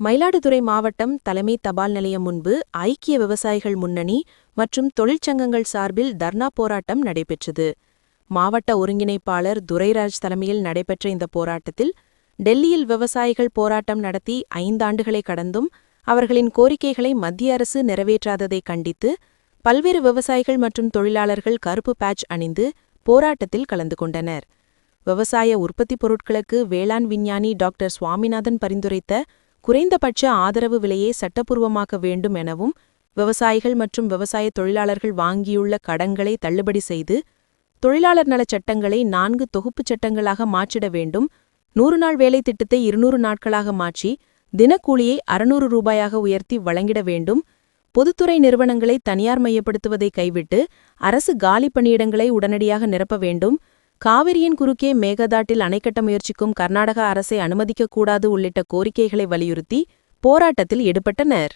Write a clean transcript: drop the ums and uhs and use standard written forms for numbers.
மயிலாடுதுறை மாவட்டம் தலைமை தபால் நிலையம் முன்பு ஐக்கிய விவசாயிகள் முன்னணி மற்றும் தொழிற்சங்கங்கள் சார்பில் தர்ணா போராட்டம் நடைபெற்றது. மாவட்ட ஒருங்கிணைப்பாளர் துரைராஜ் தலைமையில் நடைபெற்ற இந்த போராட்டத்தில், டெல்லியில் விவசாயிகள் போராட்டம் நடத்தி 5 ஆண்டுகளை கடந்தும் அவர்களின் கோரிக்கைகளை மத்திய அரசு நிறைவேற்றாததை கண்டித்து பல்வேறு விவசாயிகள் மற்றும் தொழிலாளர்கள் கருப்பு பேட்ச் அணிந்து போராட்டத்தில் கலந்து கொண்டனர். விவசாய உற்பத்திப் பொருட்களுக்கு வேளாண் விஞ்ஞானி டாக்டர் சுவாமிநாதன் பரிந்துரைத்த குறைந்தபட்ச ஆதரவு விலையை சட்டப்பூர்வமாக்க வேண்டும் எனவும், விவசாயிகள் மற்றும் விவசாய தொழிலாளர்கள் வாங்கியுள்ள கடன்களை தள்ளுபடி செய்து தொழிலாளர் நலச் சட்டங்களை 4 தொகுப்புச் சட்டங்களாக மாற்றிட வேண்டும், 100 நாள் வேலை திட்டத்தை 200 நாட்களாக மாற்றி தினக்கூலியை 600 ரூபாயாக உயர்த்தி வழங்கிட வேண்டும், பொதுத்துறை நிறுவனங்களை தனியார் மையப்படுத்துவதை கைவிட்டு அரசு காலி பணியிடங்களை உடனடியாக நிரப்ப வேண்டும், காவிரியின் குறுக்கே மேகதாட்டில் அணை கட்ட முயற்சிக்கும் கர்நாடக அரசை அனுமதிக்கக்கூடாது உள்ளிட்ட கோரிக்கைகளை வலியுறுத்தி போராட்டத்தில் ஈடுபட்டனர்.